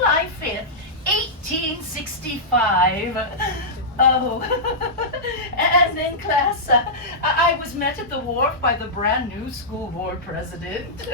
July 5th, 1865. Oh, and then class, I was met at the wharf by the brand new school board president,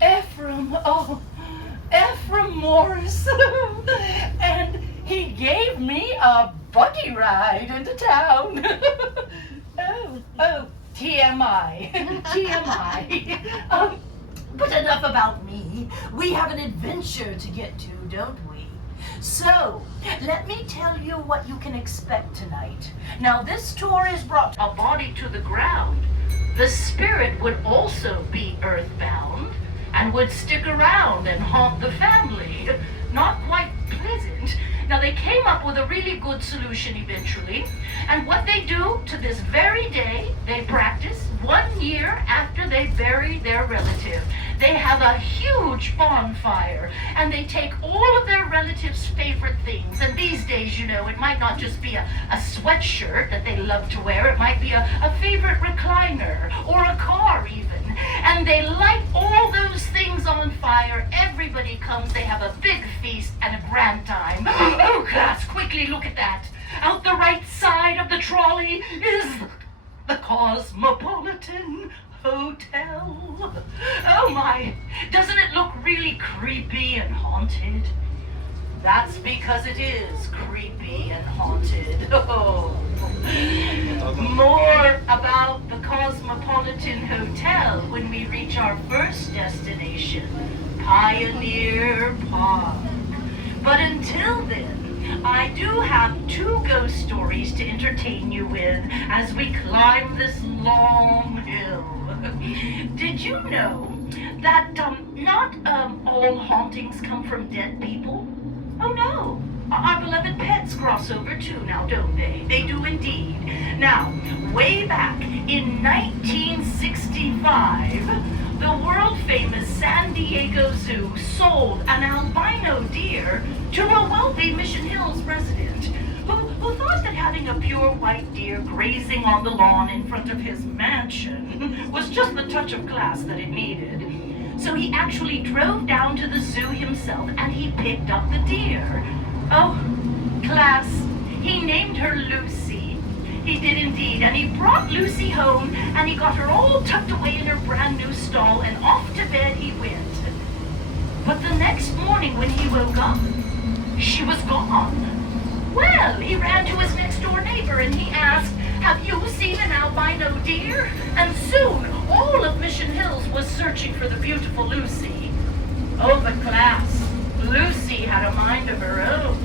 Ephraim Morris, and he gave me a buggy ride into town. TMI, TMI. But enough about me. We have an adventure to get to, don't we? So, let me tell you what you can expect tonight. Now, this tour is brought a body to the ground. The spirit would also be earthbound and would stick around and haunt the family. Not quite pleasant. Now, they came up with a really good solution eventually, and what they do to this very day, they practice 1 year after they bury their relative. They have a huge bonfire, and they take all of their relatives' favorite things. And these days, you know, it might not just be a sweatshirt that they love to wear. It might be a favorite recliner or a car even. And they light all those things on fire. Everybody comes. They have a big feast and a grand time. Oh, class, quickly look at that. Out the right side of the trolley is the Cosmopolitan Hotel. Oh my, doesn't it look really creepy and haunted? That's because it is creepy and haunted. Oh. More about the Cosmopolitan Hotel when we reach our first destination, Pioneer Park. But until then, I do have 2 ghost stories to entertain you with as we climb this long hill. Did you know that not all hauntings come from dead people? Oh no, our beloved pets cross over too now, don't they? They do indeed. Now, way back in 1965, the world-famous San Diego Zoo sold an albino deer to a wealthy Mission Hills resident who thought that having a pure white deer grazing on the lawn in front of his mansion was just the touch of class that it needed. So he actually drove down to the zoo himself and he picked up the deer. Oh, class, he named her Lucy. He did indeed, and he brought Lucy home and he got her all tucked away in her brand new stall and off to bed he went. But the next morning when he woke up, she was gone. Well, he ran to his next door neighbor and he asked, "Have you seen an albino deer?" And soon, all of Mission Hills was searching for the beautiful Lucy. Oh, but class, Lucy had a mind of her own.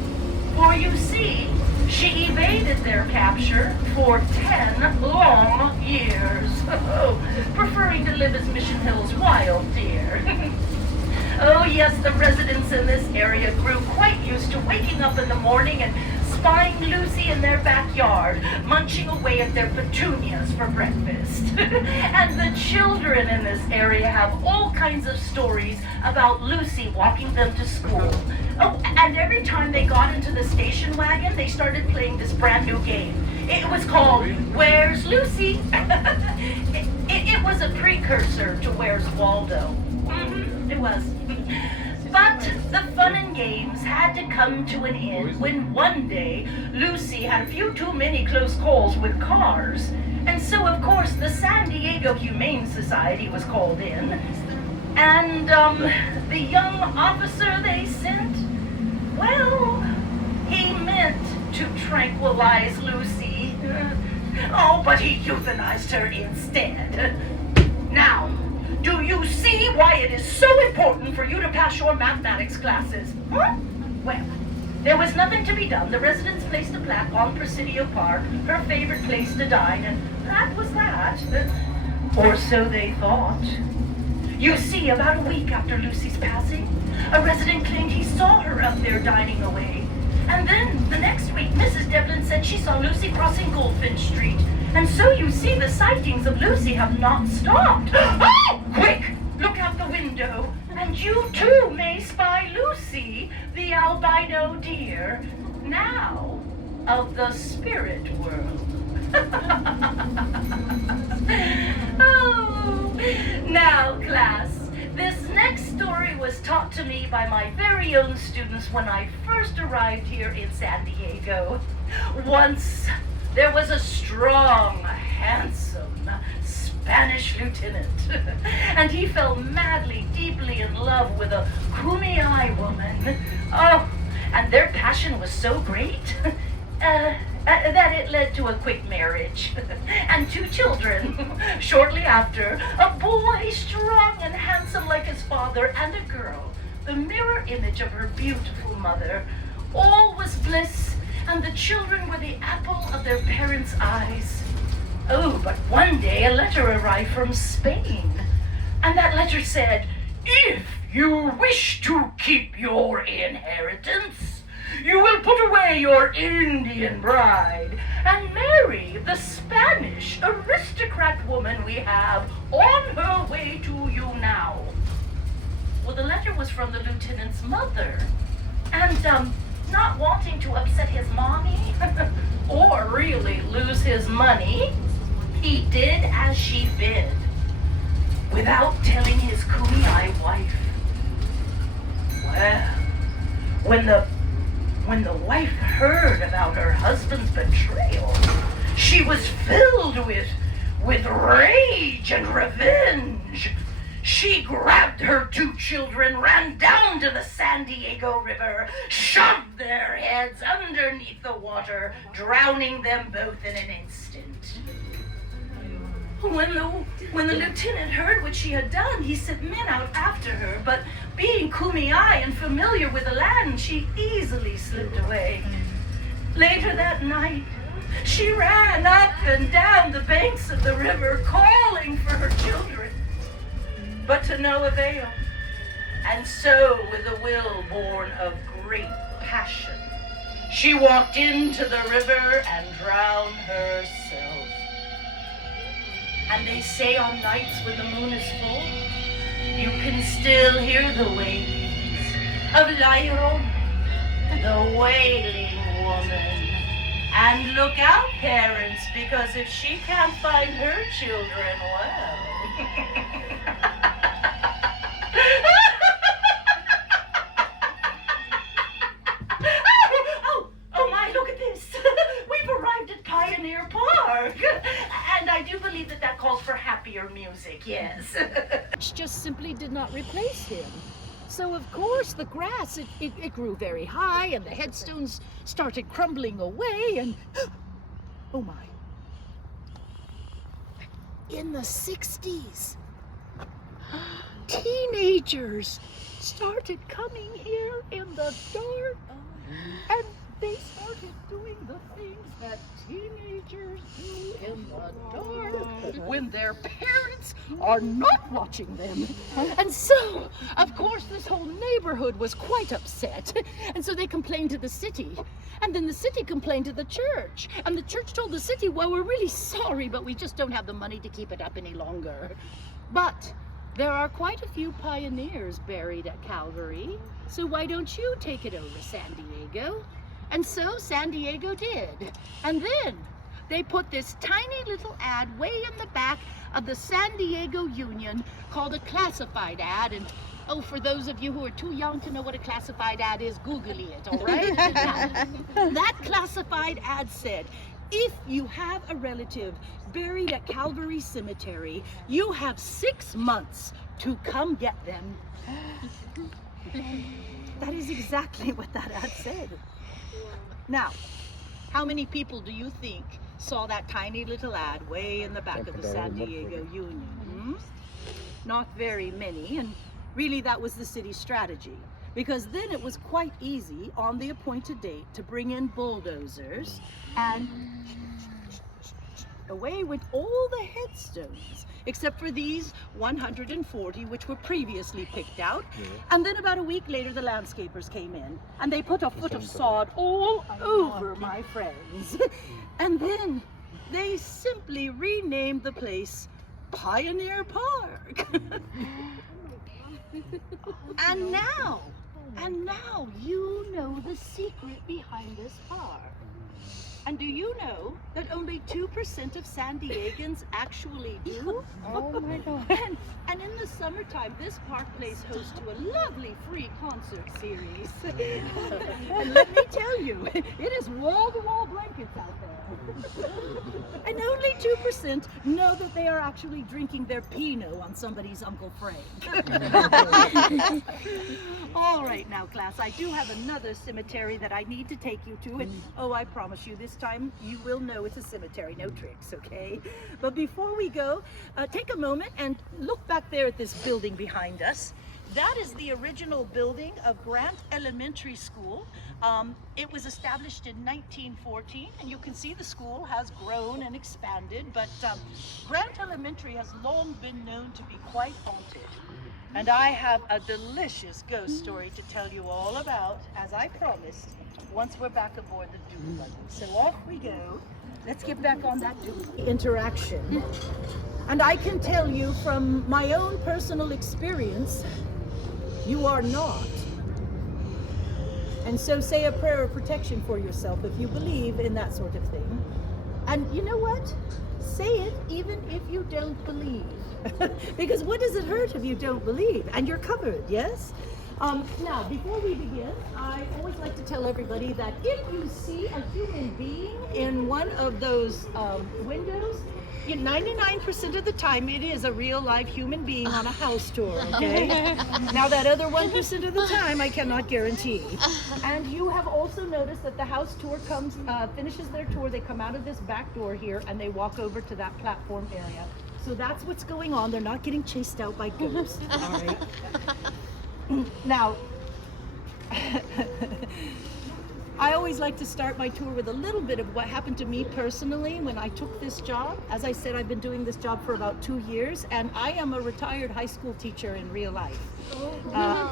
For you see, she evaded their capture for 10 long years, preferring to live as Mission Hills wild deer. Oh yes, the residents in this area grew quite used to waking up in the morning and spying Lucy in their backyard, munching away at their petunias for breakfast. And the children in this area have all kinds of stories about Lucy walking them to school. Oh, and every time they got into the station wagon, they started playing this brand new game. It was called Where's Lucy? It was a precursor to Where's Waldo. It was. But the fun and games had to come to an end when one day Lucy had a few too many close calls with cars. And so, of course, the San Diego Humane Society was called in. And the young officer they sent, well, he meant to tranquilize Lucy. Oh, but he euthanized her instead. Now, do you see why it is so important for you to pass your mathematics classes? Huh? Well, there was nothing to be done. The residents placed a plaque on Presidio Park, her favorite place to dine, and that was that. Or so they thought. You see, about a week after Lucy's passing, a resident claimed he saw her up there dining away. And then, the next week, Mrs. Devlin said she saw Lucy crossing Goldfinch Street. And so you see the sightings of Lucy have not stopped. Oh! Quick! Look out the window, and you too may spy Lucy, the albino deer, now of the spirit world. Oh, now, class, this next story story was taught to me by my very own students when I first arrived here in San Diego. Once, there was a strong, handsome Spanish lieutenant, and he fell madly, deeply in love with a Kumeyaay woman. Oh, and their passion was so great that it led to a quick marriage and 2 children. Shortly after, a boy strong and handsome like his father, and a girl, the mirror image of her beautiful mother. All was bliss, and the children were the apple of their parents' eyes. Oh, but one day a letter arrived from Spain, and that letter said, "If you wish to keep your inheritance, you will put away your Indian bride and marry the Spanish aristocrat woman we have on her way to you now." Well, the letter was from the lieutenant's mother, and not wanting to upset his mommy or really lose his money, he did as she bid, without telling his Kumeyaay wife. Well, when the wife heard about her husband's betrayal, she was filled with rage and revenge. She grabbed her 2 children, ran down to the San Diego River, shoved their heads underneath the water, drowning them both in an instant. When the lieutenant heard what she had done, he sent men out after her, but being Kumeyaay and familiar with the land, she easily slipped away. Later that night, she ran up and down the banks of the river, calling for her children, but to no avail. And so, with a will born of great passion, she walked into the river and drowned herself. And they say on nights when the moon is full, you can still hear the wailings of La Llorona, the wailing woman. And look out, parents, because if she can't find her children, well... Oh my, look at this. We've arrived at Pioneer Park. And I do believe that calls for happier music, yes. Just simply did not replace him. So of course the grass, it grew very high, and the headstones started crumbling away, and oh my. In the 60s, teenagers started coming here in the dark, and they started doing the things that teenagers do in the dark when their parents are not watching them. And so, of course, this whole neighborhood was quite upset. And so they complained to the city. And then the city complained to the church. And the church told the city, well, we're really sorry, but we just don't have the money to keep it up any longer. But there are quite a few pioneers buried at Calvary. So why don't you take it over, San Diego? And so San Diego did. And then they put this tiny little ad way in the back of the San Diego Union called a classified ad. And oh, for those of you who are too young to know what a classified ad is, Google it, all right? That classified ad said, if you have a relative buried at Calvary Cemetery, you have 6 months to come get them. That is exactly what that ad said. Now, how many people do you think saw that tiny little ad way in the back of the San Diego Union? Not very many, and really that was the city's strategy, because then it was quite easy on the appointed date to bring in bulldozers, and away went all the headstones, except for these 140 which were previously picked out. And then about a week later the landscapers came in and they put a foot of sod all over my friends. And then they simply renamed the place Pioneer Park. And now you know the secret behind this park. And do you know that only 2% of San Diegans actually do? Oh my God. And in the summertime, this park plays host to a lovely free concert series. And let me tell you, it is wall-to-wall blankets out there. And only 2% know that they are actually drinking their Pinot on somebody's Uncle Frank. All right now, class, I do have another cemetery that I need to take you to, and oh, I promise you, this time you will know it's a cemetery, no tricks, okay? But before we go, take a moment and look back there at this building behind us. That is the original building of Grant Elementary School. It was established in 1914, and you can see the school has grown and expanded, but Grant Elementary has long been known to be quite haunted. And I have a delicious ghost story to tell you all about, as I promised, once we're back aboard the Doodle Buggy. So off we go. Let's get back on that Doodle interaction. And I can tell you from my own personal experience, you are not. And so say a prayer of protection for yourself if you believe in that sort of thing. And you know what? Say it even if you don't believe. Because what does it hurt if you don't believe? And you're covered, yes? Now, before we begin, I always like to tell everybody that if you see a human being in one of those windows, 99% of the time it is a real live human being on a house tour, okay? Now that other 1% of the time I cannot guarantee. And you have also noticed that the house tour finishes their tour, they come out of this back door here and they walk over to that platform area. So that's what's going on. They're not getting chased out by ghosts, all right? Now, I always like to start my tour with a little bit of what happened to me personally when I took this job. As I said, I've been doing this job for about 2 years, and I am a retired high school teacher in real life.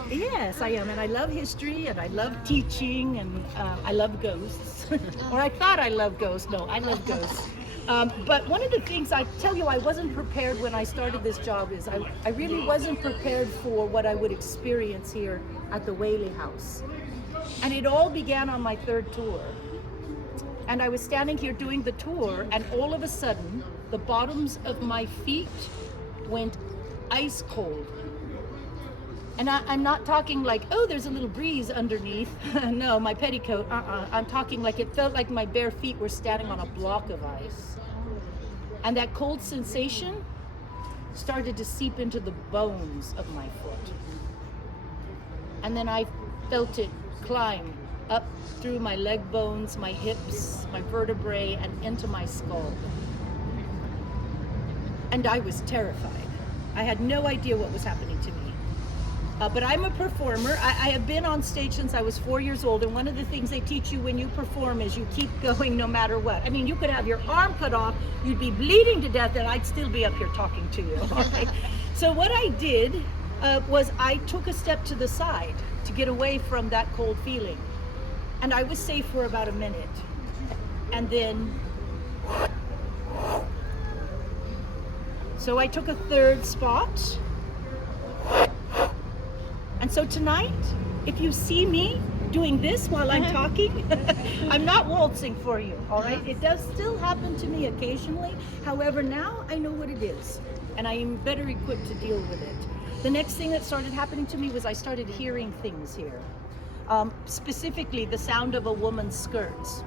Yes, I am, and I love history, and I love teaching, and I love ghosts. Or I thought I loved ghosts. No, I love ghosts. But one of the things I tell you I wasn't prepared when I started this job is I really wasn't prepared for what I would experience here at the Whaley House. And it all began on my 3rd tour. And I was standing here doing the tour, and all of a sudden, the bottoms of my feet went ice cold. And I'm not talking like, oh, there's a little breeze underneath. No, my petticoat, I'm talking like it felt like my bare feet were standing on a block of ice. And that cold sensation started to seep into the bones of my foot. And then I felt it climb up through my leg bones, my hips, my vertebrae, and into my skull. And I was terrified. I had no idea what was happening to me. But I'm a performer. I have been on stage since I was 4 years old, and one of the things they teach you when you perform is you keep going no matter what. I mean, you could have your arm cut off, you'd be bleeding to death, and I'd still be up here talking to you. Right? So what I did was I took a step to the side to get away from that cold feeling. And I was safe for about a minute. And then, so I took a 3rd spot. And so tonight, if you see me doing this while I'm talking, I'm not waltzing for you, all right? It does still happen to me occasionally. However, now I know what it is, and I am better equipped to deal with it. The next thing that started happening to me was I started hearing things here. Specifically, the sound of a woman's skirts.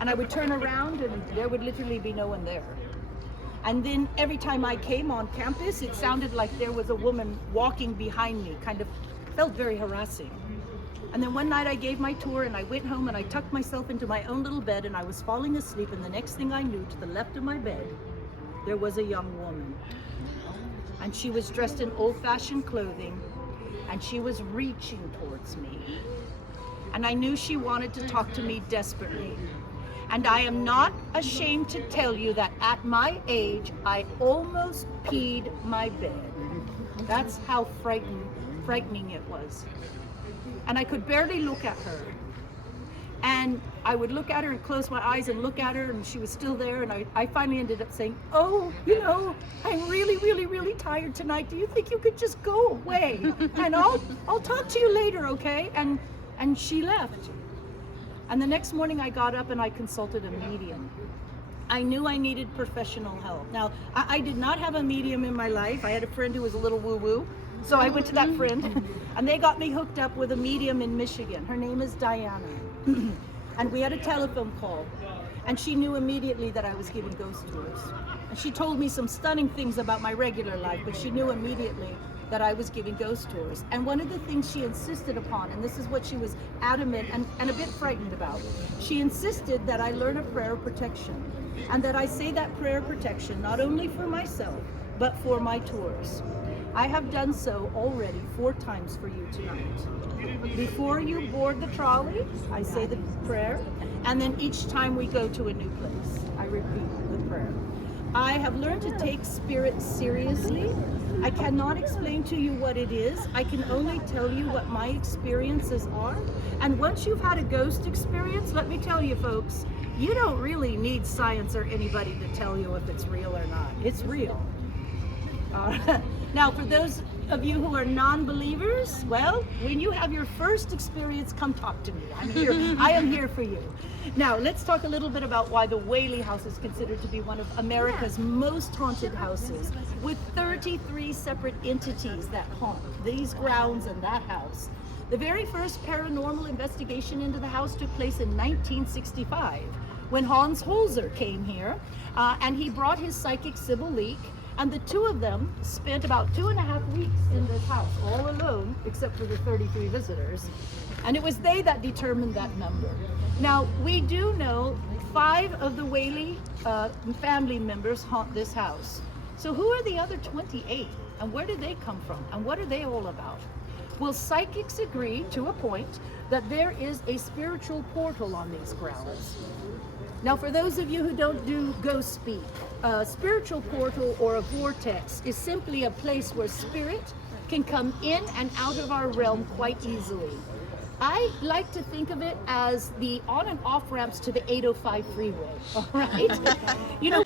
And I would turn around and there would literally be no one there. And then every time I came on campus, it sounded like there was a woman walking behind me, kind of felt very harassing. And then one night I gave my tour and I went home and I tucked myself into my own little bed and I was falling asleep, and the next thing I knew, to the left of my bed, there was a young woman. And she was dressed in old-fashioned clothing and she was reaching towards me. And I knew she wanted to talk to me desperately. And I am not ashamed to tell you that at my age, I almost peed my bed. That's how frightening it was. And I could barely look at her. And I would look at her and close my eyes and look at her, and she was still there. And I finally ended up saying, oh, I'm really, really, really tired tonight. Do you think you could just go away? And I'll talk to you later, okay? And she left. And the next morning I got up and I consulted a medium. I knew I needed professional help. Now, I did not have a medium in my life. I had a friend who was a little woo-woo. So I went to that friend and they got me hooked up with a medium in Michigan. Her name is Diana. And we had a telephone call. And she knew immediately that I was giving ghost tours. And she told me some stunning things about my regular life, but she knew immediately that I was giving ghost tours. And one of the things she insisted upon, and this is what she was adamant and a bit frightened about, she insisted that I learn a prayer of protection, and that I say that prayer of protection not only for myself, but for my tours. I have done so already 4 times for you tonight. Before you board the trolley, I say the prayer, and then each time we go to a new place, I repeat the prayer. I have learned to take spirit seriously. I cannot explain to you what it is. I can only tell you what my experiences are. And once you've had a ghost experience, let me tell you folks, you don't really need science or anybody to tell you if it's real or not. It's real. Now, for those of you who are non-believers, well, when you have your first experience, come talk to me. I'm here. I am here for you. Now, let's talk a little bit about why the Whaley House is considered to be one of America's most haunted houses, with 33 separate entities that haunt these grounds and that house. The very first paranormal investigation into the house took place in 1965, when Hans Holzer came here, and he brought his psychic Sybil Leek. And the 2 of them spent about 2.5 weeks in this house, all alone, except for the 33 visitors. And it was they that determined that number. Now, we do know 5 of the Whaley family members haunt this house. So who are the other 28? And where did they come from? And what are they all about? Well, psychics agree to a point that there is a spiritual portal on these grounds. Now, for those of you who don't do ghost speak, a spiritual portal or a vortex is simply a place where spirit can come in and out of our realm quite easily. I like to think of it as the on and off ramps to the 805 freeway, all right? You know.